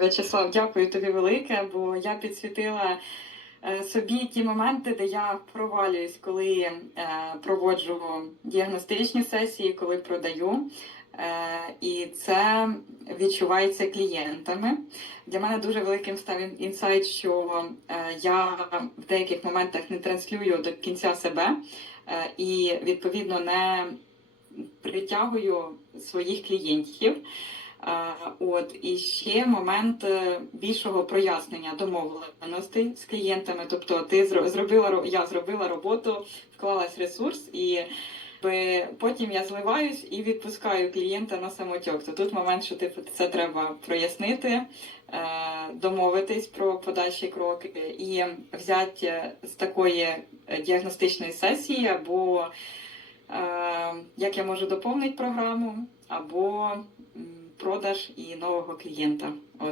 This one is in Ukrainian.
В'ячеслав, дякую тобі велике, бо я підсвітила е, собі ті моменти, де я провалююсь, коли е, проводжу діагностичні сесії, коли продаю. Е, І це відчувається клієнтами. Для мене дуже великим став інсайт, що я в деяких моментах не транслюю до кінця себе і відповідно не притягую своїх клієнтів. Е, От і ще момент е, більшого прояснення домовленостей з клієнтами. Тобто, ти зробила ро- я зробила роботу, вклалась ресурс, і потім я зливаюсь і відпускаю клієнта на самотьок. То тут момент, що типу, це треба прояснити, е, домовитись про подальші кроки і взяти з такої е, діагностичної сесії або е, як я можу доповнити програму, або продаж і нового клієнта. От